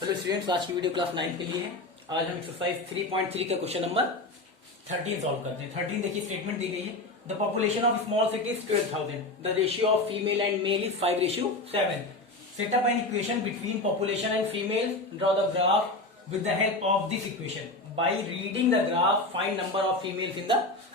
Hello students, आज की video class 9 के लिए है। आज हम एक्सरसाइज 3.3 का क्वेश्चन नंबर 13 सॉल्व करते हैं। 13 देखिए, स्टेटमेंट दी गई है। The population of small city is 12,000। The ratio of female and male is 5:7। Set up an equation between population and female. Draw the graph with the help of this equation. By reading the graph find number of females in the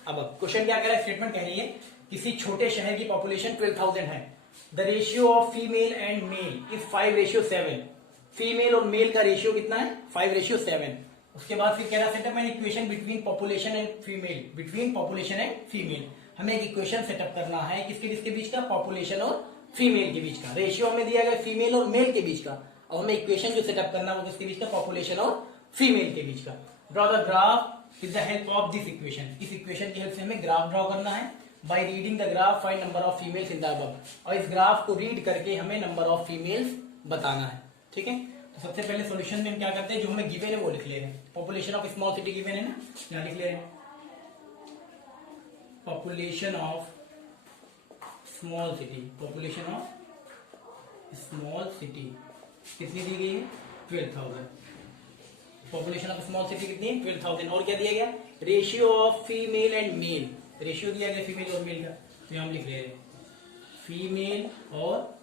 above. Question क्या कह रहा है? Statement कह रही है किसी छोटे शहर की पॉपुलेशन 12,000 है। The ratio of female and male is 5:7। Female और मेल का रेशियो कितना है? 5:7। उसके बाद फिर कह रहा set up an equation between population and female. Between population and female हमें एक इक्वेशन सेटअप करना है। किसके किसके बीच का? पॉपुलेशन और फीमेल के बीच का। रेशियो हमें दिया गया फीमेल और मेल के बीच का, और हमें इक्वेशन जो सेटअप करना है वो किसके बीच का? पॉपुलेशन और फीमेल के बीच का। Draw the graph with the help of this equation. इस इक्वेशन की हेल्प से हमें ग्राफ ड्रॉ करना है। Bye reading the graph find number of females in the above. और इस ग्राफ को रीड करके हमें नंबर ऑफ फीमेल्स बताना है। ठीक है, तो सबसे पहले सॉल्यूशन में हम क्या करते हैं, जो हमें गिवन है वो लिख ले रहे हैं। Population of small city given है ना, यहाँ लिख ले रहे हैं population of small city. Population of small city कितनी दी गई है? 12,000। पॉपुलेशन ऑफ स्मॉल सिटी कितनी है? 12,000। और क्या दिया गया? Ratio of female and male. Ratio दिया गया फीमेल और मेल का, तो हम लिख ले रहे हैं फीमेल और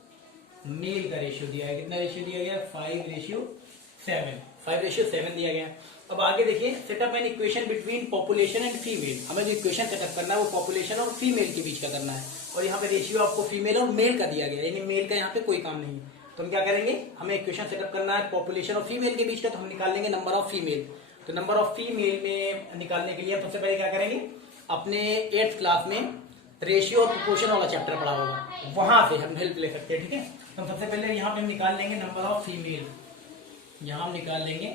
मेल का रेशियो दिया है। कितना रेशियो दिया गया? 5:7। 5:7 दिया गया। अब आगे देखिए, setup an equation between population and female. हमें जो इक्वेशन सेटअप करना है वो पॉपुलेशन और फीमेल के बीच का करना है। और यहाँ पे रेशियो आपको फीमेल और मेल का दिया गया, यानी मेल का यहाँ पे कोई काम नहीं है। तो हम क्या करेंगे, हमें इक्वेशन सेटअप करना है पॉपुलेशन और फीमेल के बीच का, तो हम निकाल लेंगे नंबर ऑफ फीमेल। तो नंबर ऑफ फीमेल में निकालने के लिए हम सबसे पहले क्या करेंगे, अपने 8th क्लास में रेशियो और प्रोपोर्शन वाला चैप्टर पढ़ा होगा, वहां से हम हेल्प ले सकते हैं। ठीक है, तो सबसे पहले यहाँ पे हम निकाल लेंगे नंबर ऑफ फीमेल। यहाँ हम निकाल लेंगे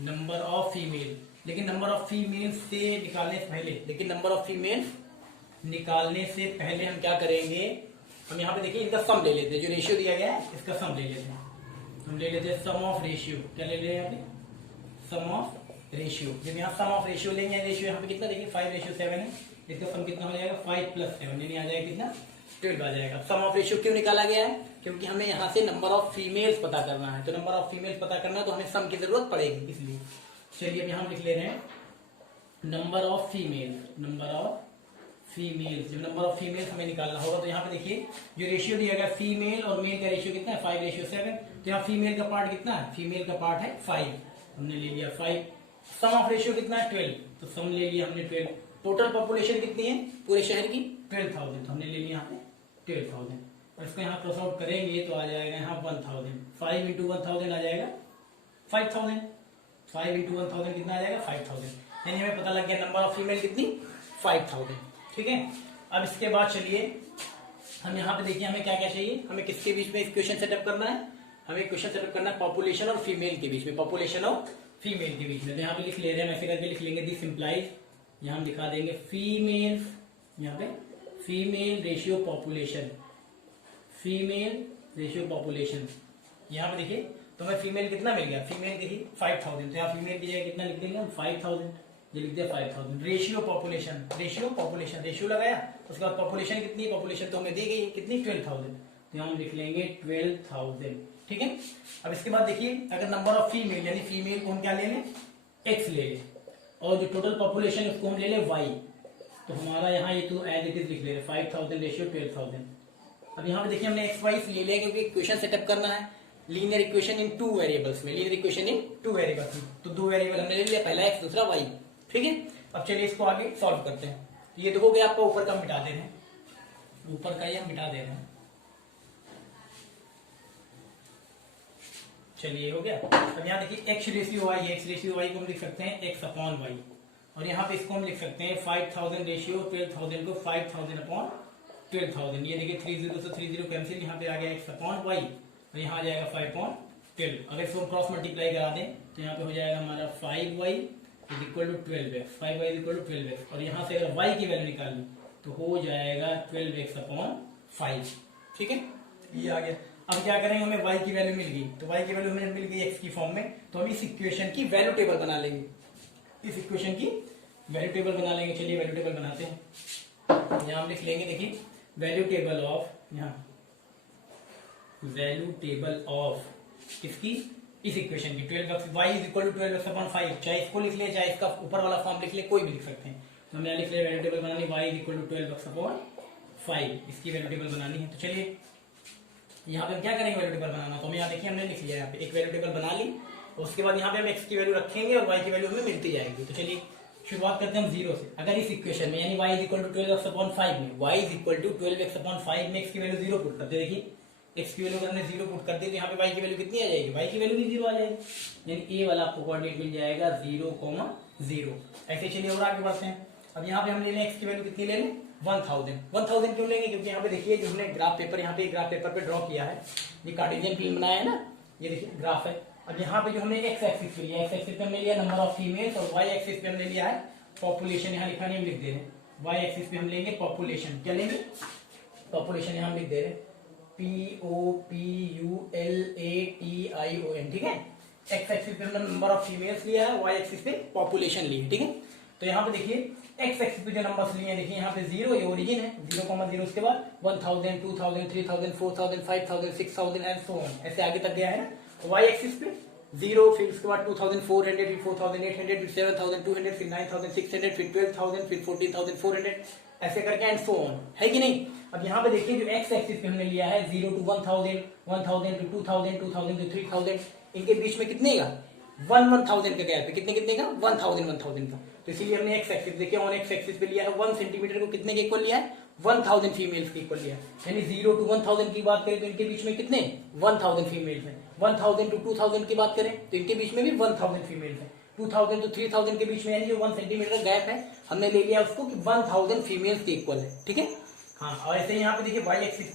नंबर ऑफ फीमेल, लेकिन नंबर ऑफ फीमेल से निकालने से पहले हम क्या करेंगे, हम यहाँ पे देखिए इनका सम ले लेते हैं। जो रेशियो दिया गया है इसका सम ले लेते हैं। हम ले लेते हैं सम ऑफ रेशियो। क्या ले लें यहाँ पे? सम ऑफ रेशियो। जब यहाँ सम ऑफ रेशियो लेंगे, रेशियो यहाँ पे कितना देखिए 5:7 है, इसका सम कितना हो जाएगा? 5 + 7, यानी आ जाएगा कितना? 12 आ जाएगा। सम ऑफ रेशियो क्यों निकाला गया है? क्योंकि हमें यहाँ से नंबर ऑफ फीमेल्स पता करना है। तो नंबर ऑफ फीमेल्स पता करना है तो हमें सम की जरूरत पड़ेगी, इसलिए चलिए अब यहाँ लिख ले रहे हैं number of female. Number of females, जब नंबर ऑफ फीमेल्स हमें निकालना होगा तो यहाँ पे देखिए जो रेशियो दिया गया फीमेल और मेल का रेशियो कितना है? 5:7। तो यहाँ फीमेल का पार्ट कितना है? फीमेल का पार्ट है 5, हमने ले लिया 5। सम ऑफ रेशियो कितना है? 12, तो सम ले लिया हमने 12। टोटल पॉपुलेशन कितनी है पूरे शहर की? 12,000, तो हमने ले लिया यहाँ पे 12,000। और इसको यहाँ क्रॉस आउट करेंगे तो आ जाएगा यहाँ 1,000। 5 × 1,000 आ जाएगा 5,000। 5 × 1,000 कितना आ जाएगा? 5,000। यानी हमें पता लग गया नंबर ऑफ फीमेल कितनी? 5,000। ठीक है, अब इसके बाद चलिए हम यहाँ पे देखिए हमें क्या क्या चाहिए। हमें किसके बीच में इक्वेशन सेटअप करना है? हमें इक्वेशन सेटअप करना है पॉपुलेशन और फीमेल के बीच में। पॉपुलेशन और फीमेल के बीच में, तो यहाँ पे लिख ले रहे हैं, ऐसे करके लिख लेंगे दिस इम्प्लाइज। यहाँ हम दिखा देंगे फीमेल, यहाँ पे female ratio population, female ratio population. यहाँ पे देखिए तो हमें फीमेल कितना मिल गया? फीमेल देखिए 5,000, तो यहाँ फीमेल की जगह कितना लिख देंगे हम? 5,000। ये लिख दिया 5,000। Ratio population, ratio population, ratio लगाया। उसके बाद पॉपुलेशन कितनी? पॉपुलेशन तो हमें दी गई कितनी? 12,000, तो यहाँ हम लिख लेंगे 12,000। ठीक है, अब इसके बाद देखिए अगर नंबर ऑफ फीमेल, यानी फीमेल को हम क्या ले लें? x ले लें, और जो टोटल पॉपुलेशन है उसको हम ले लें y। तो हमारा यहाँ ये तो एज इट इज लिख ले रहे 5,000 रेशियो 12,000। अब यहाँ पे देखिए हमने x y ले लिया क्योंकि इक्वेशन सेटअप करना है। लीनियर इक्वेशन इन 2 वेरिएबल्स में, लीनियर इक्वेशन इन 2 वेरिएबल्स में, तो 2 वेरिएबल हमने ले लिया, पहला x दूसरा y। ठीक है, अब चलिए इसको आगे सॉल्व करते हैं। तो ये देखोगे आपका ऊपर का मिटा दे रहे हैं, ऊपर का ये हम मिटा दे रहे हैं। चलिए हो गया। अब यहाँ देखिए x ratio y, x ratio y को हम लिख सकते हैं x/y, और यहाँ पे इसको हम लिख सकते हैं 5,000 रेशियो 12,000 को 5,000/12,000। ये देखिए 30 से 30 कैंसिल, यहाँ पे आ गया x/y, और यहाँ आ जाएगा 5/12। अगर इसको हम क्रॉस मल्टीप्लाई करा दें तो यहाँ पे हो जाएगा हमारा 5y = 12x, 5y = 12x, और यहाँ से अगर y की वैल्यू निकालनी तो हो जाएगा 12x/5। ठीक है, ये आ गया। अब क्या करेंगे, हमें y की वैल्यू मिल गई, तो y की वैल्यू हमें मिल गई x की फॉर्म में, तो हम इस इक्वेशन की वैल्यू टेबल बना लेंगे। इस इक्वेशन की वैल्यू टेबल बना लेंगे। चलिए वैल्यू टेबल बनाते हैं। यहाँ हम लिख लेंगे, देखिए वैल्यू टेबल ऑफ, यहाँ वैल्यू टेबल ऑफ किसकी? इस इक्वेशन की 12x y is equal to 12x/5, चाहे इसको लिख ले चाहे इसका ऊपर वाला फॉर्म लिख ले, कोई भी लिख सकते हैं। तो हमने लिख लिया वैल्यू टेबल बनानी y is equal to 12x/5, इसकी वैल्यू टेबल बनानी है। तो चलिए यहाँ पे हम क्या करेंगे वैल्यू टेबल बनाना, तो हम यहाँ देखिए हमने लिख लिया यहाँ पे एक वैल्यू टेबल बना ली, उसके बाद यहाँ पे हम x की वैल्यू रखेंगे और y की वैल्यू हमें मिलती जाएगी। तो चलिए शुरुआत करते हैं हम 0 से। अगर इस इक्वेशन में यानी y is equal to 12x/5 में y is equal to 12x/5 में x की वैल्यू 0 पुट करते, देखिए x की वैल्यू अगर हमने 0 पुट कर दी तो यहाँ पे y की वैल्यू कितनी आ जाएगी, y की वैल्यू भी 0 आ जाएगी, यानी a वाला आपको कोऑर्डिनेट मिल जाएगा 0,0। ऐसे चलिए और आगे बढ़ते हैं। अब यहाँ पे हम ले लें x की वैल्यू कितनी ले लें 1000 क्यों लेंगे, क्योंकि यहाँ पे देखिए जो हमने ग्राफ पेपर यहाँ पे ग्राफ पेपर पे ड्रॉ किया है, ये कार्टेशियन प्लेन बनाया है ना, ये देखिए ग्राफ है। अब यहाँ पे जो हमने x एक्सिस पे लिया, x एक्सिस पे हमने लिया नंबर ऑफ फीमेल्स और y एक्सिस पे हमने लिया है पॉपुलेशन, यहाँ लिखा नहीं हम लिख दे रहे हैं। y एक्सिस पे हम लेंगे पॉपुलेशन, क्या लेंगे पॉपुलेशन, यहाँ हम लिख दे रहे हैं POPULATION, ठीक है। x एक्सिस पे हमने नंबर ऑफ फीमेल्स लिया है, y एक्सिस पे पॉपुलेशन ली है, ठीक है। तो यहाँ पे देखिए x एक्सिस पे जो नंबर्स लिए हैं, देखिए यहाँ पे 0 ये ओरिजिन है, 0,0 उसके बाद 1000 2000 3000 4000 5000 6000 एंड सो ऑन, ऐसे आगे तक गया है ना। y एक्सिस पे 0, फिर उसके बाद 2400, फिर 4800, फिर 7200, फिर 9600, फिर 12000, फिर 14400, ऐसे करके एंड सो ऑन, है कि नहीं। अब यहाँ पे देखिए जो x एक्सिस पे हमने लिया है 0 to 1000, 1000 to 2000, 2000 to 3000, इनके बीच में कितने का 1000 का गैप है, कितने का 1000 का। तो इसीलिए हमने x एक्सिस देखिए ऑन x एक्सिस पे लिया है 1 सेंटीमीटर को कितने के इक्वल लिया है 1000 फीमेल्स के इक्वल लिया है, यानी 0 to 1000 की बात करें तो इनके बीच में कितने 1000 फीमेल्स हैं। 1000 to 2000 की बात करें तो इनके बीच में भी 1000 फीमेल्स हैं। 2000 to 3000 के बीच में यानी जो 1 सेंटीमीटर का गैप है हमने ले लिया उसको कि 1000 फीमेल्स के इक्वल है, ठीक है। हाँ, और ऐसे यहाँ पे देखिए y एक्सिस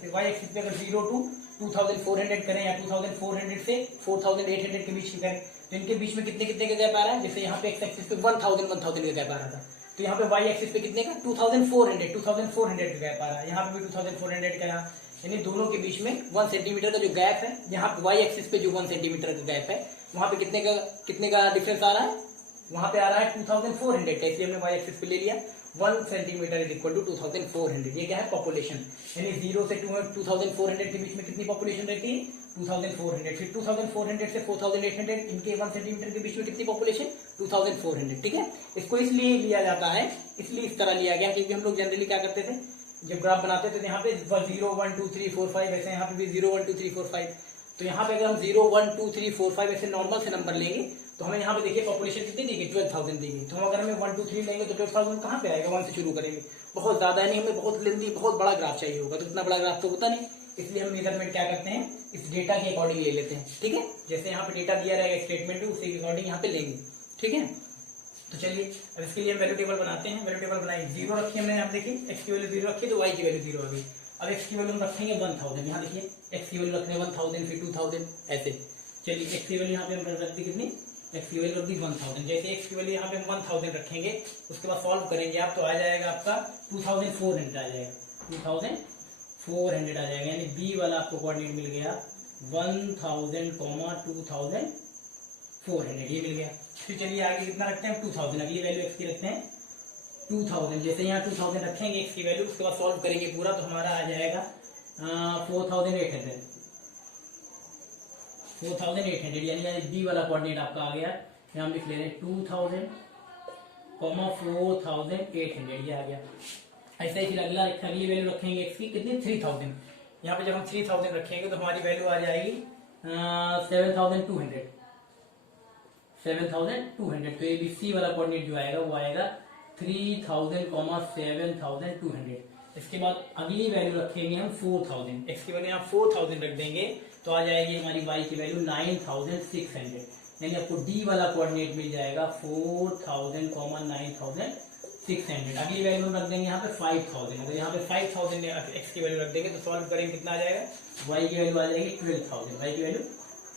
पे अगर 0 to 2400 करें या 2400 से 4800 के बीच की करें तो इनके बीच में कितने का गैप आ रहा है। जैसे यहाँ पे x एक्सिस पे 1000 का गैप आ रहा था, तो यहाँ पे y एक्सिस पे कितने का 2400 का गैप आ रहा है, यहाँ पे भी 2400 का, यहाँ यानी दोनों के बीच में 1 सेंटीमीटर का जो गैप है, यहाँ पे y एक्सिस पे जो 1 सेंटीमीटर का गैप है वहाँ पे कितने का डिफरेंस आ रहा है, वहाँ पे आ रहा है 2400, इसलिए हमने y एक्सिस पे ले लिया 1 सेंटीमीटर इज इक्वल टू 2400। ये क्या है पॉपुलेशन, यानी 0 से 2400 के बीच में कितनी पॉपुलेशन रहती है 2400, फिर 2400 से 4800 इनके 1 सेंटीमीटर के बीच में कितनी पॉपुलेशन 2400, ठीक है। इसको इसलिए लिया जाता है, इसलिए इस तरह लिया गया क्योंकि हम लोग जनरली क्या करते थे जब ग्राफ बनाते थे तो यहाँ पे 0 1 2 3 4 5 ऐसे, यहाँ पे भी 0 1 2 3 4 5, तो यहाँ पे अगर हम 0 1 2 3 4 5 ऐसे नॉर्मल से नंबर लेंगे तो हमें यहाँ पे देखिए पॉपुलेशन कितनी दी गई 12000 दी गई। तो हम अगर हमें 1 2 3 लेंगे तो 12000 कहाँ पे आएगा, 1 से शुरू करेंगे, बहुत ज्यादा नहीं, हमें बहुत लेंदी बहुत बड़ा ग्राफ चाहिए होगा, तो इतना बड़ा ग्राफ तो होता नहीं, इसलिए हम मेजरमेंट क्या करते हैं इस डेटा के अकॉर्डिंग ले लेते हैं, ठीक है। जैसे यहाँ पे डेटा दिया रहेगा स्टेटमेंट उसी के अकॉर्डिंग यहाँ पे लेंगे, ठीक है। तो चलिए अब इसके लिए हम वैल्यू टेबल बनाते हैं। वैल्यू टेबल बनाई 0 रखी हमने, यहाँ देखिए x की वैल्यू 0 रखी तो y की वैल्यू 0 आ गई। अब x की वैल्यू हम रखेंगे 1000, यहाँ देखिए x की वैल्यू रखने 1000 फिर 2000 ऐसे। चलिए x की वैल्यू यहाँ पे हम रख दी कितनी, x की वैल्यू रख दी 1000। जैसे x की वैल्यू यहाँ पे हम 1000 रखेंगे उसके बाद सॉल्व करेंगे आप तो आ जाएगा आपका 2400 आ जाएगा, 2400 आ जाएगा, यानी b वाला आपको कोऑर्डिनेट मिल गया 1000, 2400 ये मिल गया। फिर चलिए आगे कितना रखते हैं 2000, अगली वैल्यू x की रखते हैं 2000। जैसे यहाँ 2000 रखेंगे x की वैल्यू उसके बाद सॉल्व करेंगे पूरा तो हमारा आ जाएगा 4800, यानी b वाला कोऑर्डिनेट आपका आ गया। यहाँ हम लिख ले रहे हैं 2000, 4800 ये आ गया। ऐसे ही फिर अगली वैल्यू रखेंगे x की कितनी 3000। यहाँ पे जब हम 3000 रखेंगे तो हमारी वैल्यू आ जाएगी 7200। तो ये c वाला कोऑर्डिनेट जो आएगा वो आएगा 3000, 7200। इसके बाद अगली वैल्यू रखेंगे हम 4000, x की वैल्यू यहाँ 4000 रख देंगे तो आ जाएगी हमारी y की वैल्यू 9600, यानी आपको d वाला कोऑर्डिनेट मिल जाएगा 4000, 9600। अगली वैल्यू हम रख देंगे यहाँ पे 5000, अगर यहाँ पे 5000 x की वैल्यू रख देंगे तो सॉल्व करेंगे कितना आ जाएगा, y की वैल्यू आ जाएगी 12000, y की वैल्यू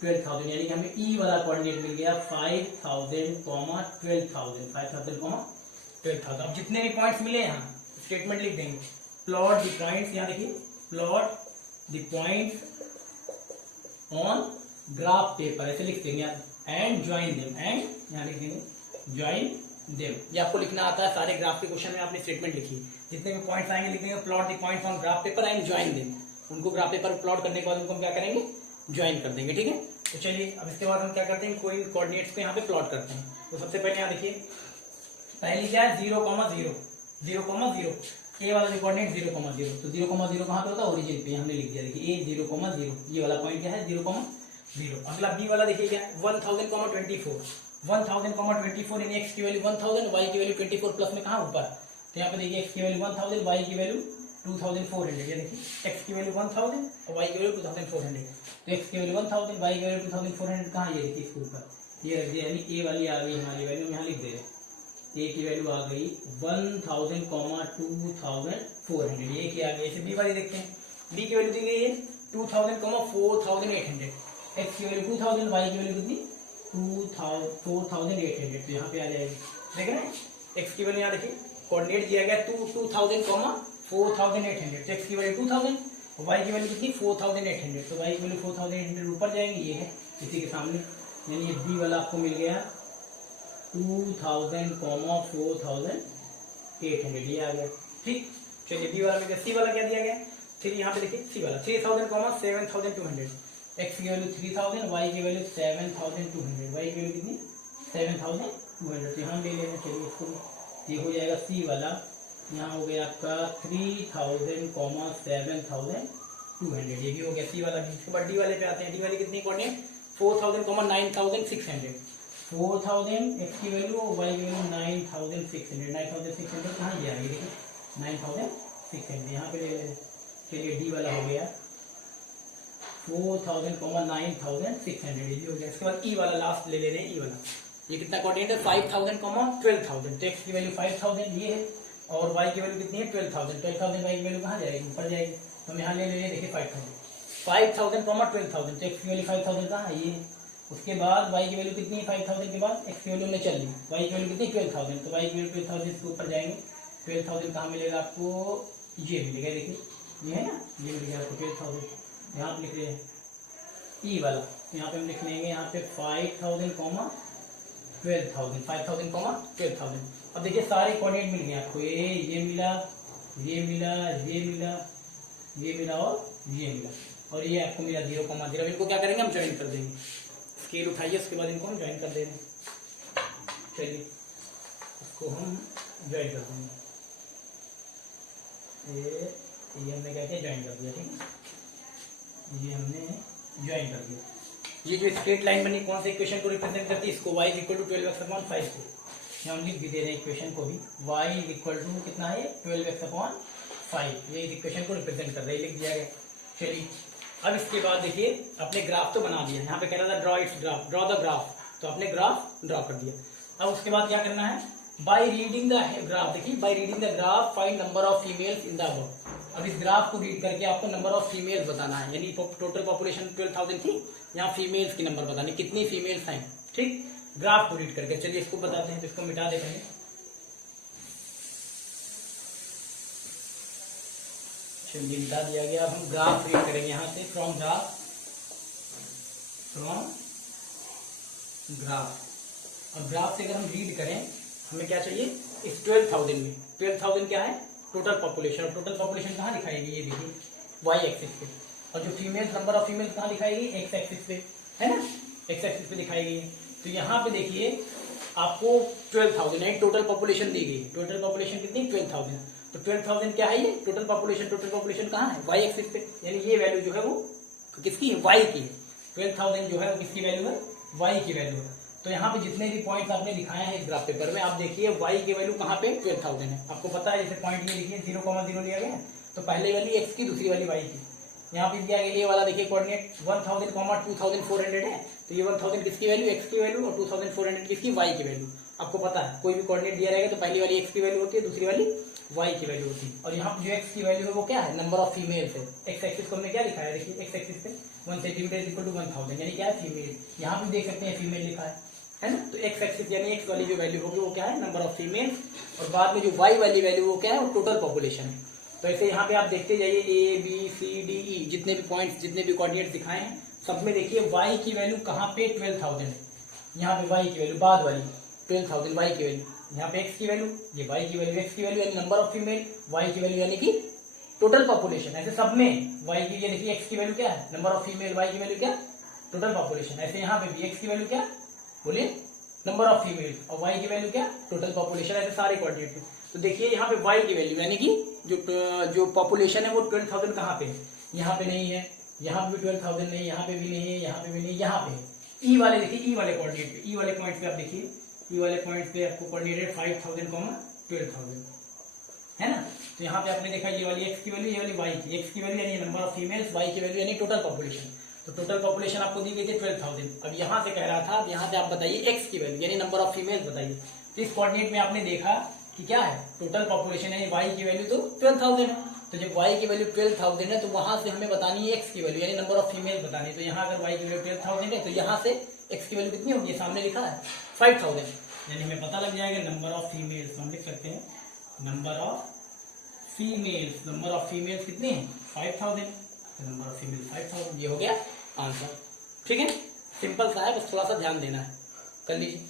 12000, यानी कि हमें e वाला कोऑर्डिनेट मिल गया 5000, 12000, 5000, 12000। अब जितने भी पॉइंट्स मिले यहाँ स्टेटमेंट लिख देंगे, प्लॉट द पॉइंट्स, यहाँ देखिए plot the points on graph paper ऐसे लिख देंगे एंड ज्वाइन देम, एंड यहाँ लिख देंगे ज्वाइन देम। ये आपको लिखना आता है, सारे ग्राफ के क्वेश्चन में आपने स्टेटमेंट लिखी, जितने भी पॉइंट्स आएंगे लिख देंगे plot the points on graph paper and join them. उनको ग्राफ पेपर प्लॉट करने के बाद उनको हम क्या करेंगे ज्वाइन कर देंगे, ठीक है। तो चलिए अब इसके बाद हम क्या करते हैं, कोई कोऑर्डिनेट्स को यहाँ पे प्लॉट करते हैं। तो सबसे पहले यहाँ देखिए, पहली क्या है 0,0, 0,0, ए वाला जो कोऑर्डिनेट 0,0, तो 0,0 कहाँ पे होता है, ओरिजिन पे हमने लिख दिया। देखिए ए 0,0, ये वाला पॉइंट क्या है 0,0। अगला बी वाला देखिए क्या है 1000,24, 1000,24 यानी एक्स की वैल्यू 1000, वाई की वैल्यू 24 प्लस में कहाँ ऊपर। तो यहाँ पे देखिए एक्स की वैल्यू 1000, वाई की वैल्यू 2400। ये देखिए एक्स की वैल्यू 1000 और वाई की वैल्यू 2400। तो एक्स की वैल्यू 1000, वाई की वैल्यू 2400 कहाँ, ये देखिए इसके ऊपर ये रख दिया, यानी ए वाली आ गई हमारी वैल्यू, यहाँ लिख दे रहे हैं। ए की वैल्यू आ गई 1000, 2400, ये क्या आ गई। ऐसे बी वाली देखते हैं, बी की वैल्यू दी गई है 2000, 4800, एक्स की वैल्यू 2000, वाई की वैल्यू कितनी 4800। तो यहाँ पे आ जाएगी, देख रहे हैं एक्स की वैल्यू, यहाँ देखिए कोऑर्डिनेट दिया गया 2000, 4800, तो एक्स की वैल्यू 2000, वाई की वैल्यू कितनी 4800, तो वाई की वैल्यू 4800 ऊपर जाएंगे, ये है इसी के सामने, यानी ये बी वाला आपको मिल गया 2000, 4800, ये आ गया, ठीक। चलिए बी वाला मिल गया। सी वाला क्या दिया गया, फिर यहाँ पे देखिए सी वाला 3000, 7200, एक्स की वैल्यू 3000, वाई की वैल्यू 7200, वाई की वैल्यू कितनी 7200, तो यहाँ ले लेना। चलिए इसको, ये हो जाएगा सी वाला, यहाँ हो गया आपका 3000, 7200, ये भी हो गया सी वाला। इसके बाद डी वाले पे आते हैं, डी वाले कितनी कोऑर्डिनेट 4000, 9600, 4000 एक्स की वैल्यू, वाई की वैल्यू 9600, 9600 कहाँ गया, ये देखिए 9600, यहाँ पे ले लें। चलिए डी वाला हो गया 4000, 9600, ये हो गया। इसके बाद ई वाला लास्ट ले रहे हैं, ई वाला ये कितना कोऑर्डिनेट है 5000, 12000, तो एक्स की वैल्यू 5000 ये है, और वाई की वैल्यू कितनी है 12000, 12000 वाई की वैल्यू कहाँ जाएगी, ऊपर जाएगी। तो हम यहाँ ले रहे हैं, देखिए 5000, 12000, तो एक्स की वैल्यू 5000 कहाँ है, ये। उसके बाद वाई की वैल्यू कितनी है 5000 के बाद एक्स की वैल्यू में चल ली, वाई की वैल्यू कितनी 12000, तो वाई की वैल्यू 12000 इसके ऊपर जाएंगे। 12000 कहाँ मिलेगा आपको, ये मिलेगा, देखिए ये है ना, ये मिलेगा आपको 12000। यहाँ पे लिख रहे हैं ई वाला, यहाँ पे हम लिख लेंगे यहाँ पे 5000, 12000, 5000, 12000। अब देखिए सारे कोऑर्डिनेट मिल गए आपको, ये मिला, ये मिला, ये मिला, ये मिला और ये मिला, और ये आपको मिला 0,0। इनको क्या करेंगे हम ज्वाइन कर देंगे, स्केल उठाइए, उसके बाद इनको हम ज्वाइन कर देंगे। चलिए इसको हम ज्वाइन कर देंगे, ये हमने क्या किया ज्वाइन कर दिया, ठीक है, ये हमने ज्वाइन कर दिया। ये जो स्ट्रेट लाइन बनी कौन से इक्वेशन को रिप्रेजेंट करती है, इसको y = 12x/5 से हम लिख भी दे रहे हैं इक्वेशन को भी, y = कितना है 12x/5, ये इस इक्वेशन को रिप्रेजेंट कर रहा है, लिख दिया गया। चलिए अब इसके बाद देखिए अपने ग्राफ तो बना दिया, यहाँ पे कह रहा था draw it's graph, draw the graph, तो अपने ग्राफ ड्रॉ कर दिया। अब उसके बाद क्या करना है, बाय रीडिंग द ग्राफ, देखिए bye reading the graph find number of females in the above. अब इस ग्राफ को रीड करके आपको नंबर ऑफ फीमेल्स बताना है, यानी टोटल पॉपुलेशन 12000 थी, यहाँ फीमेल्स की नंबर बतानी, कितनी फीमेल्स हैं, ठीक, ग्राफ को रीड करके। चलिए इसको बताते हैं, तो इसको मिटा देते हैं। चलिए मिटा दिया गया। अब हम ग्राफ रीड करेंगे यहाँ से, फ्रॉम ग्राफ, अब ग्राफ से अगर हम रीड करें, हमें क्या चाहिए, इस 12000 में 12000 क्या है टोटल पॉपुलेशन, और टोटल पॉपुलेशन कहाँ दिखाएगी, ये देखिए वाई एक्सिस पे, और जो फीमेल्स नंबर ऑफ फीमेल्स कहाँ दिखाएगी एक्स एक्सिस पे, है ना, एक्स एक्सिस पे दिखाएगी। तो यहाँ पे देखिए आपको 12000 है टोटल पॉपुलेशन दी गई, टोटल पॉपुलेशन कितनी 12000, तो 12000 क्या है ये टोटल पॉपुलेशन कहाँ है वाई एक्सिस पे, यानी ये वैल्यू जो है वो किसकी है वाई की, 12000 जो है वो किसकी वैल्यू है वाई की वैल्यू है। तो यहाँ पे जितने भी पॉइंट्स आपने दिखाए हैं इस ग्राफ पेपर में, आप देखिए y की वैल्यू कहाँ पे 12000 है, आपको पता है, जैसे पॉइंट ये देखिए 0,0 लिया गया, तो पहले वाली x की, दूसरी वाली y की, यहाँ पे दिया गया ये वाला देखिए कोऑर्डिनेट 1000, 2400 है, तो ये 1000 किसकी वैल्यू x की वैल्यू, और 2400 किसकी y की वैल्यू। आपको पता है कोई भी कोऑर्डिनेट दिया रहेगा तो पहली वाली x की वैल्यू होती है, दूसरी वाली y की वैल्यू होती है, और यहाँ पे जो x की वैल्यू है वो क्या है नंबर ऑफ फीमेल्स है। x एक्सिस को हमने क्या लिखा है, देखिए x एक्सिस पे 1 सेंटीमीटर = 1000, यानी क्या है फीमेल, यहाँ पे देख सकते हैं फीमेल लिखा है ना, तो x एक्सिस यानी x वाली जो वैल्यू होगी वो क्या है नंबर ऑफ फीमेल, और बाद में जो y वाली वैल्यू वो क्या है वो टोटल पॉपुलेशन है। तो ऐसे यहाँ पे आप देखते जाइए a b c d e जितने भी पॉइंट्स, जितने भी कोऑर्डिनेट्स दिखाए हैं, सब में देखिए y की वैल्यू कहाँ पे 12000 है, यहाँ पे y की वैल्यू बाद वाली 12000 y की वैल्यू, यहाँ पे x की वैल्यू, ये y की वैल्यू, x की वैल्यू यानी नंबर ऑफ फीमेल, y की वैल्यू यानी कि टोटल पॉपुलेशन, ऐसे सब में वाई की ये देखिए एक्स की वैल्यू क्या है, नंबर ऑफ फीमेल, वाई की वैल्यू क्या, टोटल पॉपुलेशन। ऐसे यहाँ पे भी एक्स की वैल्यू क्या, बोलिए नंबर ऑफ फीमेल, और वाई की वैल्यू क्या, टोटल पॉपुलेशन। ऐसे सारे क्वांटिटी। तो देखिए यहाँ पे वाई की वैल्यू यानी कि जो पॉपुलेशन है वो 12,000 कहाँ पे, यहाँ पे नहीं है, यहाँ पे भी 12,000 नहीं, यहाँ पे भी नहीं है, यहाँ पे भी नहीं, यहाँ पे ई वाले देखिए, ई वाले कोऑर्डिनेट पे, ई वाले पॉइंट पे आप देखिए, ई वाले पॉइंट पे आपको कोऑर्डिनेट 5,000 12,000 है ना। तो यहाँ पे आपने देखा ये वाली एक्स की वैल्यू, ये वाली वाई की, एक्स की वैल्यू यानी नंबर ऑफ फीमेल्स, वाई की वैल्यू यानी टोटल पॉपुलेशन। तो टोटल पॉपुलेशन आपको दी गई थी 12,000। अब यहाँ से कह रहा था, अब यहाँ से आप बताइए एक्स की वैल्यू यानी नंबर ऑफ फीमेल्स बताइए। तो इस कोऑर्डिनेट में आपने देखा कि क्या है, टोटल पॉपुलेशन यानी वाई की वैल्यू तो 12,000 है। तो जब y की वैल्यू 12,000 है तो वहां से हमें बतानी है x की वैल्यू यानी नंबर ऑफ फीमेल बतानी है। तो यहाँ अगर y की वैल्यू 12,000 है तो यहाँ से x की वैल्यू कितनी होगी, सामने लिखा है 5,000, यानी हमें पता लग जाएगा नंबर ऑफ फीमेल्स। हम लिख सकते हैं number of females, number of females कितनी है 5,000, नंबर ऑफ फीमेल 5,000। ये हो गया आंसर। ठीक है, सिंपल सा है, बस थोड़ा सा ध्यान देना है, कर लीजिए।